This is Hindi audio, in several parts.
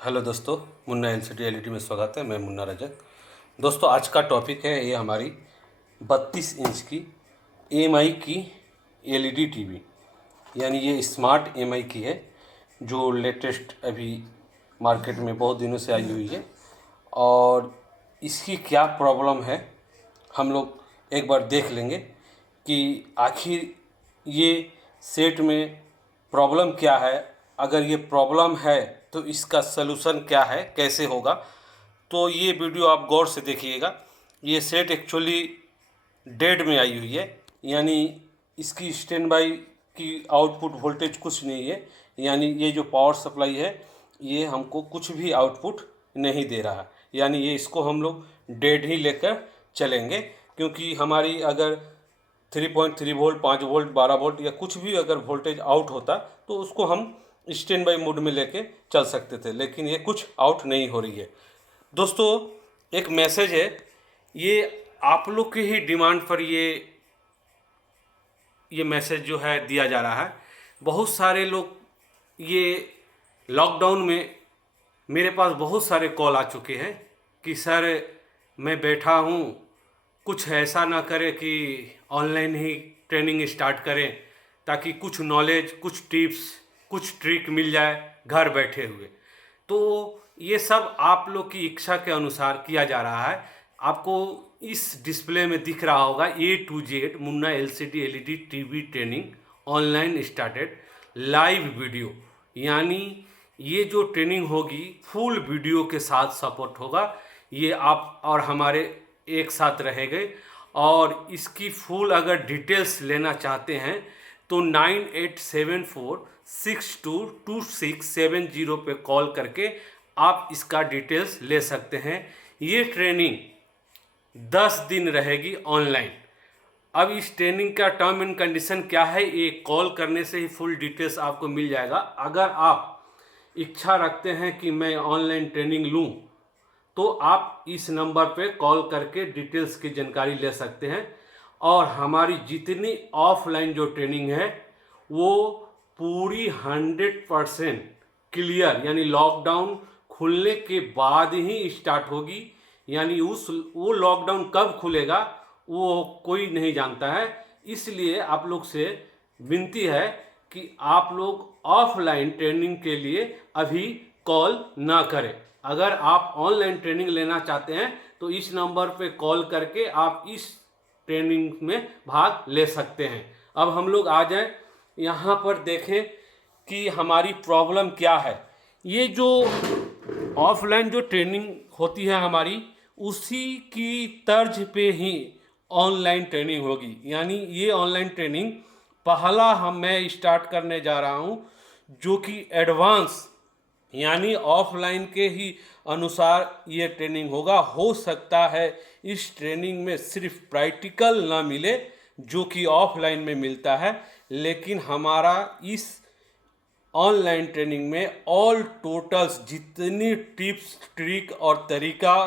हेलो दोस्तों, मुन्ना एलसीडी एलईडी में स्वागत है। मैं मुन्ना रजक। दोस्तों, आज का टॉपिक है ये हमारी 32 इंच की एमआई की एलईडी टीवी, यानी ये स्मार्ट एमआई की है जो लेटेस्ट अभी मार्केट में बहुत दिनों से आई हुई है। और इसकी क्या प्रॉब्लम है हम लोग एक बार देख लेंगे कि आखिर ये सेट में प्रॉब्लम क्या है। अगर ये प्रॉब्लम है तो इसका सलूशन क्या है, कैसे होगा। तो ये वीडियो आप गौर से देखिएगा। ये सेट एक्चुअली डेड में आई हुई है, यानी इसकी स्टैंड बाई की आउटपुट वोल्टेज कुछ नहीं है, यानी ये जो पावर सप्लाई है ये हमको कुछ भी आउटपुट नहीं दे रहा है, यानी ये इसको हम लोग डेड ही लेकर चलेंगे। क्योंकि हमारी अगर 3.3 वोल्ट, 5 वोल्ट, 12 वोल्ट या कुछ भी अगर वोल्टेज आउट होता तो उसको हम स्टैंड बाई मोड में लेके चल सकते थे, लेकिन ये कुछ आउट नहीं हो रही है। दोस्तों, एक मैसेज है, ये आप लोग की ही डिमांड पर ये मैसेज जो है दिया जा रहा है। बहुत सारे लोग ये लॉकडाउन में मेरे पास बहुत सारे कॉल आ चुके हैं कि सर मैं बैठा हूँ, कुछ ऐसा ना करे कि ऑनलाइन ही ट्रेनिंग स्टार्ट करें ताकि कुछ नॉलेज, कुछ टिप्स, कुछ ट्रिक मिल जाए घर बैठे हुए। तो ये सब आप लोग की इच्छा के अनुसार किया जा रहा है। आपको इस डिस्प्ले में दिख रहा होगा A to Z Munna LCD LED TV training online started live video, यानी ये जो ट्रेनिंग होगी फुल वीडियो के साथ सपोर्ट होगा। ये आप और हमारे एक साथ रहेंगे। और इसकी फुल अगर डिटेल्स लेना चाहते हैं तो 9874622670 पे कॉल करके आप इसका डिटेल्स ले सकते हैं। ये ट्रेनिंग 10 दिन रहेगी ऑनलाइन। अब इस ट्रेनिंग का टर्म एंड कंडीशन क्या है, ये कॉल करने से ही फुल डिटेल्स आपको मिल जाएगा। अगर आप इच्छा रखते हैं कि मैं ऑनलाइन ट्रेनिंग लूं तो आप इस नंबर पे कॉल करके डिटेल्स की जानकारी ले सकते हैं। और हमारी जितनी ऑफलाइन जो ट्रेनिंग है वो पूरी 100% क्लियर, यानी लॉकडाउन खुलने के बाद ही स्टार्ट होगी। यानी वो लॉकडाउन कब खुलेगा वो कोई नहीं जानता है। इसलिए आप लोग से विनती है कि आप लोग ऑफलाइन ट्रेनिंग के लिए अभी कॉल ना करें। अगर आप ऑनलाइन ट्रेनिंग लेना चाहते हैं तो इस नंबर पे कॉल करके आप इस ट्रेनिंग में भाग ले सकते हैं। अब हम लोग आ जाएं यहाँ पर, देखें कि हमारी प्रॉब्लम क्या है। ये जो ऑफलाइन जो ट्रेनिंग होती है हमारी, उसी की तर्ज पे ही ऑनलाइन ट्रेनिंग होगी। यानी ये ऑनलाइन ट्रेनिंग पहला मैं स्टार्ट करने जा रहा हूँ जो कि एडवांस, यानी ऑफलाइन के ही अनुसार ये ट्रेनिंग होगा। हो सकता है इस ट्रेनिंग में सिर्फ प्रैक्टिकल ना मिले जो कि ऑफलाइन में मिलता है, लेकिन हमारा इस ऑनलाइन ट्रेनिंग में ऑल टोटल्स जितनी टिप्स, ट्रिक और तरीका,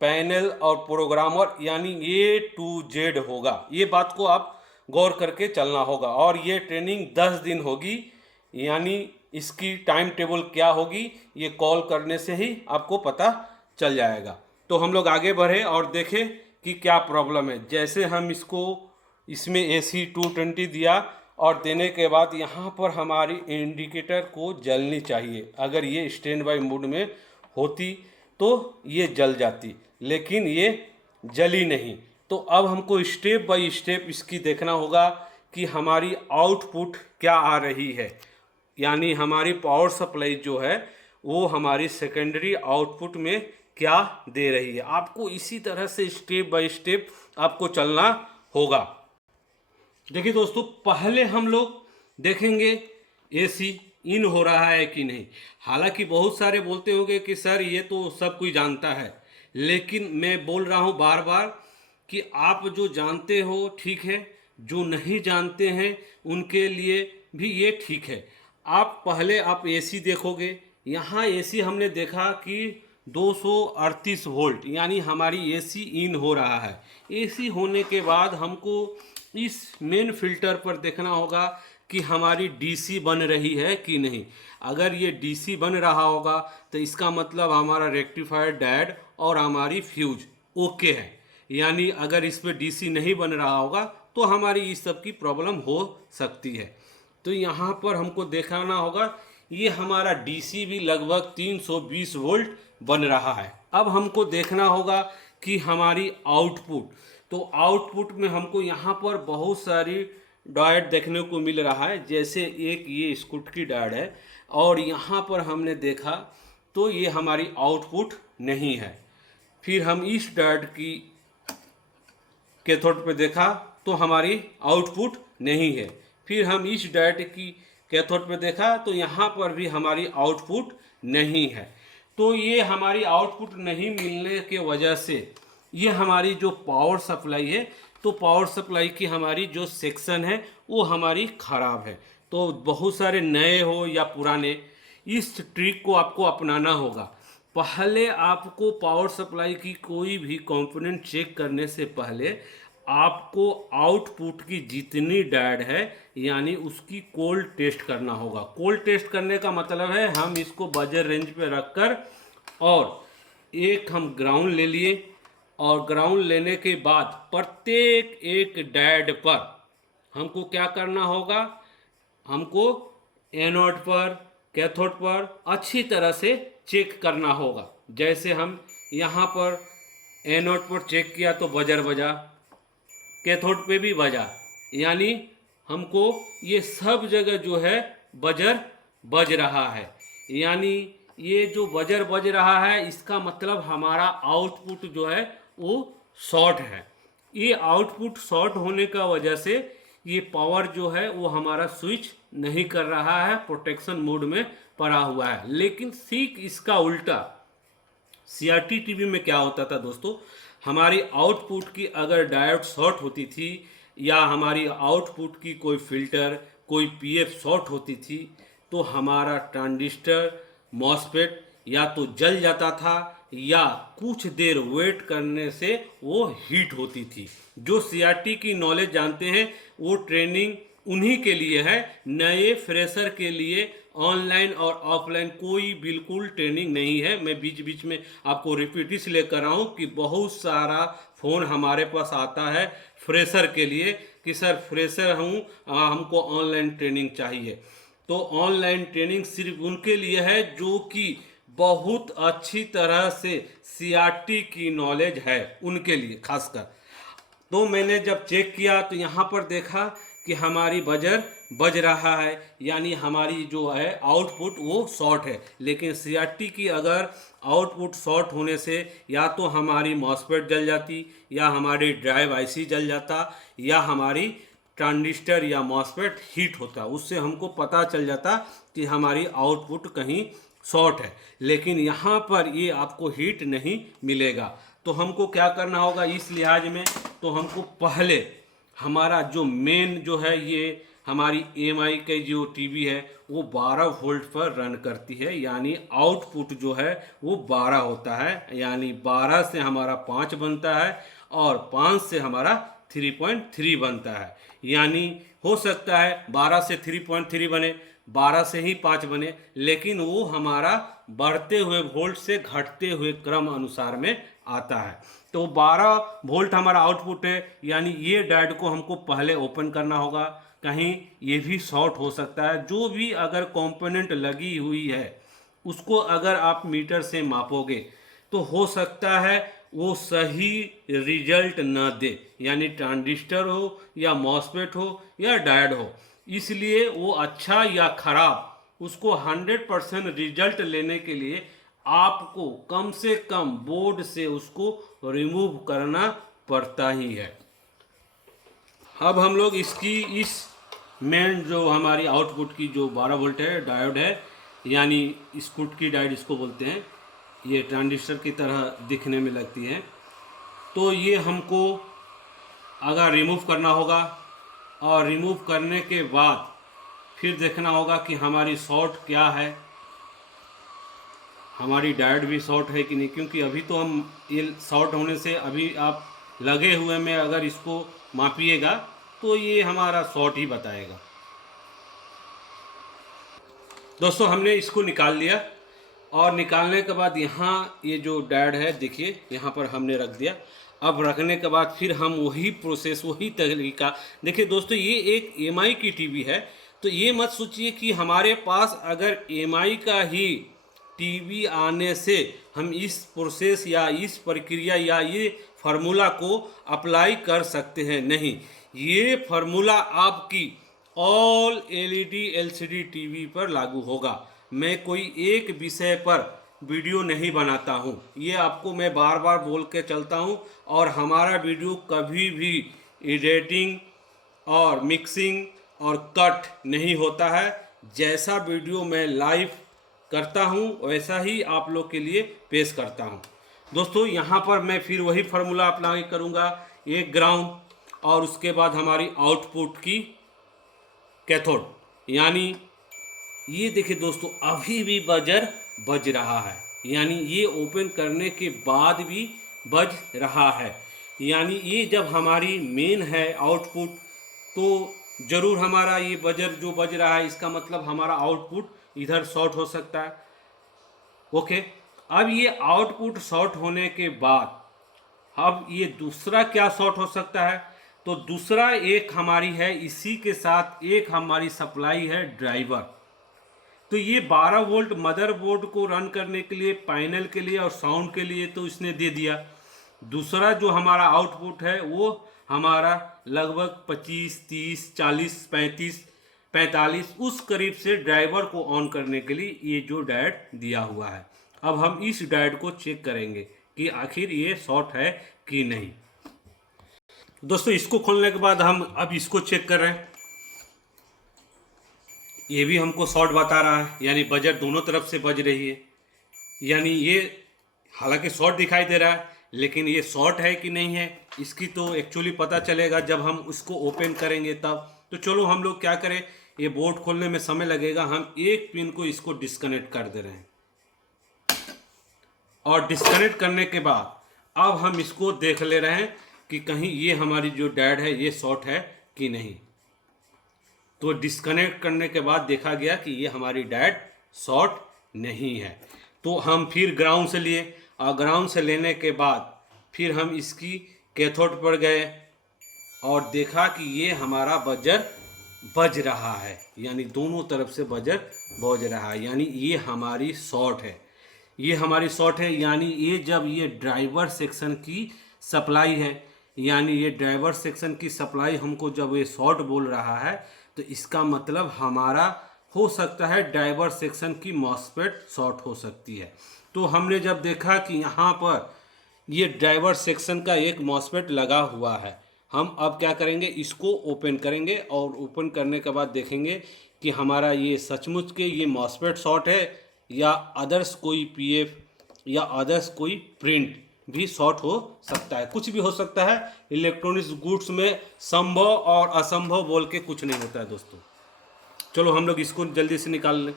पैनल और प्रोग्रामर, यानी A to Z होगा। ये बात को आप गौर करके चलना होगा। और ये ट्रेनिंग 10 दिन होगी, यानी इसकी टाइम टेबल क्या होगी ये कॉल करने से ही आपको पता चल जाएगा। तो हम लोग आगे बढ़े और देखें कि क्या प्रॉब्लम है। जैसे हम इसमें AC 220 दिया और देने के बाद यहाँ पर हमारी इंडिकेटर को जलनी चाहिए। अगर ये स्टैंड बाई मोड में होती तो ये जल जाती, लेकिन ये जली नहीं। तो अब हमको स्टेप बाय स्टेप इसकी देखना होगा कि हमारी आउटपुट क्या आ रही है, यानी हमारी पावर सप्लाई जो है वो हमारी सेकेंडरी आउटपुट में क्या दे रही है। आपको इसी तरह से स्टेप बाय स्टेप आपको चलना होगा। देखिए दोस्तों, पहले हम लोग देखेंगे AC इन हो रहा है कि नहीं। हालांकि बहुत सारे बोलते होंगे कि सर ये तो सब कोई जानता है, लेकिन मैं बोल रहा हूँ बार बार कि आप जो जानते हो ठीक है, जो नहीं जानते हैं उनके लिए भी ये ठीक है। आप पहले AC देखोगे। यहाँ AC हमने देखा कि 238 वोल्ट, यानी हमारी AC इन हो रहा है। AC होने के बाद हमको इस मेन फिल्टर पर देखना होगा कि हमारी डीसी बन रही है कि नहीं। अगर ये डीसी बन रहा होगा तो इसका मतलब हमारा रेक्टिफायर डायोड और हमारी फ्यूज ओके है। यानी अगर इस पर डीसी नहीं बन रहा होगा तो हमारी इस सब की प्रॉब्लम हो सकती है। तो यहाँ पर हमको दिखाना होगा ये हमारा डीसी भी लगभग 320 वोल्ट बन रहा है। अब हमको देखना होगा कि हमारी आउटपुट, तो आउटपुट में हमको यहाँ पर बहुत सारी डायोड देखने को मिल रहा है। जैसे एक ये स्कूटकी डायोड है और यहाँ पर हमने देखा तो ये हमारी आउटपुट नहीं है। फिर हम इस डायोड की कैथोड पे देखा तो हमारी आउटपुट नहीं है। फिर हम इस डायोड की कैथोड पे देखा तो यहाँ पर भी हमारी आउटपुट नहीं है। तो ये हमारी आउटपुट नहीं मिलने के वजह से ये हमारी जो पावर सप्लाई है, तो पावर सप्लाई की हमारी जो सेक्शन है वो हमारी ख़राब है। तो बहुत सारे नए हो या पुराने, इस ट्रिक को आपको अपनाना होगा। पहले आपको पावर सप्लाई की कोई भी कंपोनेंट चेक करने से पहले आपको आउटपुट की जितनी डायोड है यानी उसकी कोल्ड टेस्ट करना होगा। कोल्ड टेस्ट करने का मतलब है हम इसको बजर रेंज पे रखकर और एक हम ग्राउंड ले लिए और ग्राउंड लेने के बाद प्रत्येक एक डायोड पर हमको क्या करना होगा, हमको एनोड पर कैथोड पर अच्छी तरह से चेक करना होगा। जैसे हम यहाँ पर एनोड पर चेक किया तो बजर बजा, कैथोड पे भी बजा, यानी हमको ये सब जगह जो है बजर बज रहा है। यानी ये जो बजर बज रहा है इसका मतलब हमारा आउटपुट जो है वो शॉर्ट है। ये आउटपुट शॉर्ट होने का वजह से ये पावर जो है वो हमारा स्विच नहीं कर रहा है, प्रोटेक्शन मोड में पड़ा हुआ है। लेकिन ठीक इसका उल्टा सीआरटी टीवी में क्या होता था दोस्तों, हमारी आउटपुट की अगर डायोड शॉर्ट होती थी या हमारी आउटपुट की कोई फिल्टर कोई पीएफ शॉर्ट होती थी तो हमारा ट्रांजिस्टर मॉसफेट या तो जल जाता था या कुछ देर वेट करने से वो हीट होती थी। जो सीआरटी की नॉलेज जानते हैं वो ट्रेनिंग उन्हीं के लिए है। नए फ्रेशर के लिए ऑनलाइन और ऑफलाइन कोई बिल्कुल ट्रेनिंग नहीं है। मैं बीच बीच में आपको रिपीट इसलिए कर रहा हूँ कि बहुत सारा फ़ोन हमारे पास आता है फ्रेशर के लिए कि सर फ्रेशर हूँ, हमको ऑनलाइन ट्रेनिंग चाहिए। तो ऑनलाइन ट्रेनिंग सिर्फ उनके लिए है जो कि बहुत अच्छी तरह से सीआरटी की नॉलेज है, उनके लिए खासकर। तो मैंने जब चेक किया तो यहाँ पर देखा कि हमारी बजर बज रहा है, यानी हमारी जो है आउटपुट वो शॉर्ट है। लेकिन सीआरटी की अगर आउटपुट शॉर्ट होने से या तो हमारी मॉसफेट जल जाती या हमारी ड्राइव आईसी जल जाता या हमारी ट्रांजिस्टर या मॉसफेट हीट होता। उससे हमको पता चल जाता कि हमारी आउटपुट कहीं शॉर्ट है। लेकिन यहाँ पर ये आपको हीट नहीं मिलेगा। तो हमको क्या करना होगा इस लिहाज में, तो हमको पहले हमारा जो मेन जो है ये हमारी एमआई की जो टीवी है वो 12 वोल्ट पर रन करती है। यानी आउटपुट जो है वो 12 होता है। यानी 12 से हमारा 5 बनता है और 5 से हमारा 3.3 बनता है। यानी हो सकता है 12 से 3.3 बने, 12 से ही 5 बने, लेकिन वो हमारा बढ़ते हुए वोल्ट से घटते हुए क्रम अनुसार में आता है। तो 12 वोल्ट हमारा आउटपुट है। यानी ये डायोड को हमको पहले ओपन करना होगा, कहीं ये भी शॉर्ट हो सकता है। जो भी अगर कंपोनेंट लगी हुई है उसको अगर आप मीटर से मापोगे तो हो सकता है वो सही रिजल्ट न दे, यानी ट्रांजिस्टर हो या मॉसफेट हो या डायोड हो। इसलिए वो अच्छा या खराब उसको 100% रिजल्ट लेने के लिए आपको कम से कम बोर्ड से उसको रिमूव करना पड़ता ही है। अब हम लोग इसकी इस मेन जो हमारी आउटपुट की जो 12 वोल्ट है डायोड है, यानी स्कूट की डायोड इसको बोलते हैं, ये ट्रांजिस्टर की तरह दिखने में लगती है। तो ये हमको अगर रिमूव करना होगा और रिमूव करने के बाद फिर देखना होगा कि हमारी शॉर्ट क्या है, हमारी डायोड भी शॉर्ट है कि नहीं। क्योंकि अभी तो हम ये शॉर्ट होने से अभी आप लगे हुए में अगर इसको मापिएगा तो ये हमारा शॉर्ट ही बताएगा। दोस्तों हमने इसको निकाल लिया और निकालने के बाद यहाँ ये जो डायोड है देखिए यहाँ पर हमने रख दिया। अब रखने के बाद फिर हम वही प्रोसेस वही तरीका, देखिए दोस्तों ये एक एमआई की टीवी है, तो ये मत सोचिए कि हमारे पास अगर एमआई का ही टीवी आने से हम इस प्रोसेस या इस प्रक्रिया या ये फार्मूला को अप्लाई कर सकते हैं। नहीं, ये फार्मूला आपकी ऑल एलईडी एलसीडी टीवी पर लागू होगा। मैं कोई एक विषय पर वीडियो नहीं बनाता हूँ, ये आपको मैं बार बार बोल के चलता हूँ। और हमारा वीडियो कभी भी एडिटिंग और मिक्सिंग और कट नहीं होता है। जैसा वीडियो मैं लाइव करता हूँ वैसा ही आप लोग के लिए पेश करता हूँ। दोस्तों यहाँ पर मैं फिर वही फार्मूला अप्लाई करूँगा, एक ग्राउंड और उसके बाद हमारी आउटपुट की कैथोड, यानी ये देखिए दोस्तों अभी भी बजर बज रहा है, यानी ये ओपन करने के बाद भी बज रहा है। यानी ये जब हमारी मेन है आउटपुट, तो ज़रूर हमारा ये बजर जो बज रहा है इसका मतलब हमारा आउटपुट इधर शॉर्ट हो सकता है। ओके, अब ये आउटपुट शॉर्ट होने के बाद अब ये दूसरा क्या शॉर्ट हो सकता है, तो दूसरा एक हमारी है इसी के साथ एक हमारी सप्लाई है ड्राइवर। तो ये 12 वोल्ट मदरबोर्ड को रन करने के लिए, पैनल के लिए और साउंड के लिए तो इसने दे दिया। दूसरा जो हमारा आउटपुट है वो हमारा लगभग 25, 30, 40, 35, 45 उस करीब से ड्राइवर को ऑन करने के लिए ये जो डायोड दिया हुआ है। अब हम इस डायोड को चेक करेंगे कि आखिर ये शॉर्ट है कि नहीं। दोस्तों इसको खोलने के बाद हम अब इसको चेक कर रहे हैं, ये भी हमको शॉर्ट बता रहा है, यानी बजर दोनों तरफ से बज रही है। यानी ये हालांकि शॉर्ट दिखाई दे रहा है लेकिन ये शॉर्ट है कि नहीं है इसकी तो एक्चुअली पता चलेगा जब हम उसको ओपन करेंगे तब। तो चलो हम लोग क्या करें, ये बोर्ड खोलने में समय लगेगा, हम एक पिन को इसको डिस्कनेक्ट कर दे रहे हैं। और डिस्कनेक्ट करने के बाद अब हम इसको देख ले रहे हैं कि कहीं ये हमारी जो डायोड है ये शॉर्ट है कि नहीं। तो डिस्कनेक्ट करने के बाद देखा गया कि ये हमारी डायोड शॉर्ट नहीं है। तो हम फिर ग्राउंड से लिए और ग्राउंड से लेने के बाद फिर हम इसकी कैथोड पर गए और देखा कि ये हमारा बजर बज रहा है, यानी दोनों तरफ से बजर बज रहा है, यानी ये हमारी शॉर्ट है। ये हमारी शॉर्ट है, यानी ये जब ये ड्राइवर सेक्शन की सप्लाई है, यानी ये ड्राइवर सेक्शन की सप्लाई हमको जब ये शॉर्ट बोल रहा है तो इसका मतलब हमारा हो सकता है ड्राइवर सेक्शन की मॉसफेट शॉर्ट हो सकती है। तो हमने जब देखा कि यहाँ पर ये ड्राइवर सेक्शन का एक मॉसफेट लगा हुआ है, हम अब क्या करेंगे, इसको ओपन करेंगे और ओपन करने के बाद देखेंगे कि हमारा ये सचमुच के ये मॉसफेट शॉर्ट है या अदर्स कोई पीएफ या अदर्स कोई प्रिंट भी शॉर्ट हो सकता है। कुछ भी हो सकता है, इलेक्ट्रॉनिक्स गुड्स में संभव और असंभव बोल के कुछ नहीं होता है दोस्तों। चलो हम लोग इसको जल्दी से निकाल लें।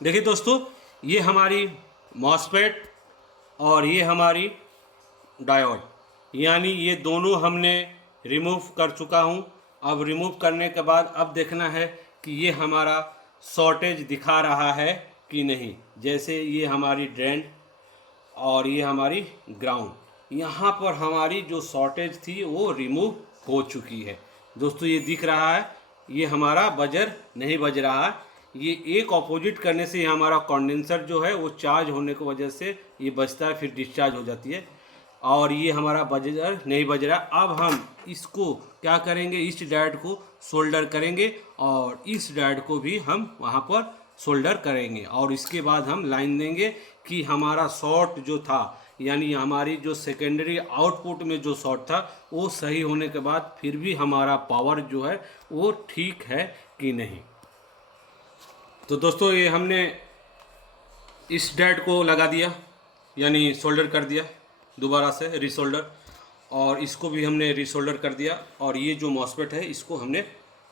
देखिए दोस्तों ये हमारी मॉसफेट और ये हमारी डायोड, यानी ये दोनों हमने रिमूव कर चुका हूँ। अब रिमूव करने के बाद अब देखना है कि ये हमारा शॉर्टेज दिखा रहा है कि नहीं। जैसे ये हमारी ड्रेन और ये हमारी ग्राउंड, यहाँ पर हमारी जो शॉर्टेज थी वो रिमूव हो चुकी है। दोस्तों ये दिख रहा है, ये हमारा बजर नहीं बज रहा है। ये एक ऑपोजिट करने से हमारा कंडेंसर जो है वो चार्ज होने की वजह से ये बजता है, फिर डिस्चार्ज हो जाती है और ये हमारा बजर नहीं बज रहा। अब हम इसको क्या करेंगे, इस डायोड को सोल्डर करेंगे और इस डायोड को भी हम वहाँ पर सोल्डर करेंगे और इसके बाद हम लाइन देंगे कि हमारा शॉर्ट जो था, यानी हमारी जो सेकेंडरी आउटपुट में जो शॉर्ट था वो सही होने के बाद फिर भी हमारा पावर जो है वो ठीक है कि नहीं। तो दोस्तों ये हमने इस डायोड को लगा दिया, यानी सोल्डर कर दिया दोबारा से रीसोल्डर, और इसको भी हमने रीसोल्डर कर दिया और ये जो मॉसफेट है इसको हमने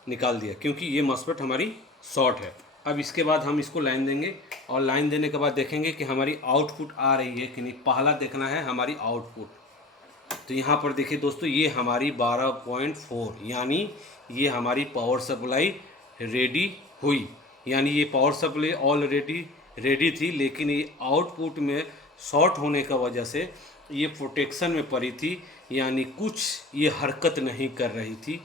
निकाल दिया क्योंकि ये मॉसफेट हमारी शॉर्ट है। अब इसके बाद हम इसको लाइन देंगे और लाइन देने के बाद देखेंगे कि हमारी आउटपुट आ रही है कि नहीं। पहला देखना है हमारी आउटपुट। तो यहाँ पर देखिए दोस्तों ये हमारी 12.4 यानी ये हमारी पावर सप्लाई रेडी हुई, यानी ये पावर सप्लाई ऑलरेडी रेडी थी, लेकिन ये आउटपुट में शॉर्ट होने का वजह से ये प्रोटेक्शन में पड़ी थी, यानी कुछ ये हरकत नहीं कर रही थी।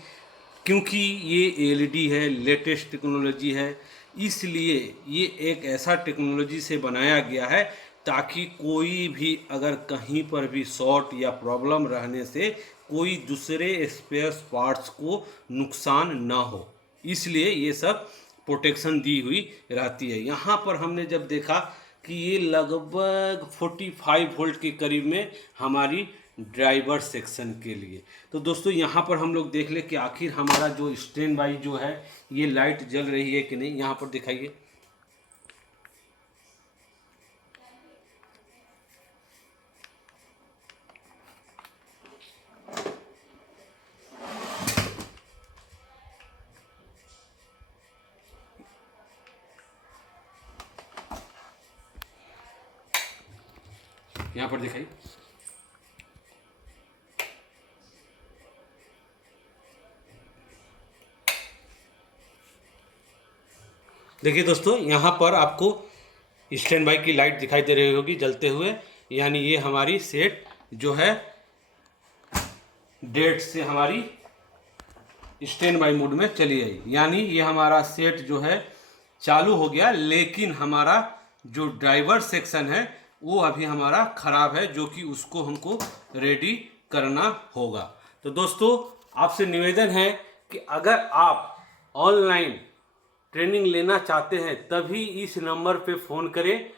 क्योंकि ये एलईडी है, लेटेस्ट टेक्नोलॉजी है, इसलिए ये एक ऐसा टेक्नोलॉजी से बनाया गया है ताकि कोई भी अगर कहीं पर भी शॉर्ट या प्रॉब्लम रहने से कोई दूसरे स्पेयर पार्ट्स को नुकसान ना हो, इसलिए ये सब प्रोटेक्शन दी हुई रहती है। यहाँ पर हमने जब देखा कि ये लगभग 45 वोल्ट के करीब में हमारी ड्राइवर सेक्शन के लिए। तो दोस्तों यहाँ पर हम लोग देख ले कि आखिर हमारा जो स्टैंड बाई जो है ये लाइट जल रही है कि नहीं। यहाँ पर दिखाइए, यहाँ पर दिखाइए, देखिए दोस्तों यहाँ पर आपको स्टैंड बाई की लाइट दिखाई दे रही होगी जलते हुए, यानी ये हमारी सेट जो है डेट से हमारी स्टैंड बाई मोड में चली आई, यानी ये हमारा सेट जो है चालू हो गया। लेकिन हमारा जो ड्राइवर सेक्शन है वो अभी हमारा ख़राब है, जो कि उसको हमको रेडी करना होगा। तो दोस्तों आपसे निवेदन है कि अगर आप ऑनलाइन ट्रेनिंग लेना चाहते हैं तभी इस नंबर पे फ़ोन करें,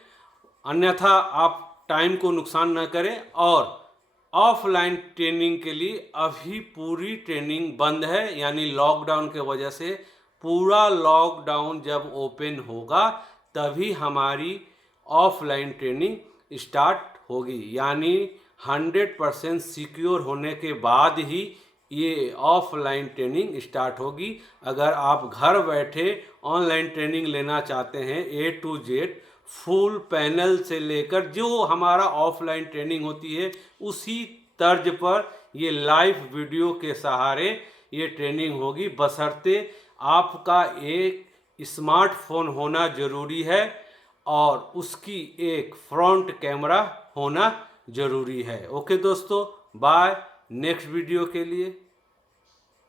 अन्यथा आप टाइम को नुकसान न करें। और ऑफलाइन ट्रेनिंग के लिए अभी पूरी ट्रेनिंग बंद है, यानी लॉकडाउन के वजह से पूरा लॉकडाउन जब ओपन होगा तभी हमारी ऑफलाइन ट्रेनिंग स्टार्ट होगी, यानी 100% सिक्योर होने के बाद ही ये ऑफलाइन ट्रेनिंग स्टार्ट होगी। अगर आप घर बैठे ऑनलाइन ट्रेनिंग लेना चाहते हैं A to Z full panel से लेकर जो हमारा ऑफलाइन ट्रेनिंग होती है उसी तर्ज पर ये लाइव वीडियो के सहारे ये ट्रेनिंग होगी, बशर्ते आपका एक स्मार्टफोन होना ज़रूरी है और उसकी एक फ्रंट कैमरा होना ज़रूरी है। ओके दोस्तों, बाय, नेक्स्ट वीडियो के लिए।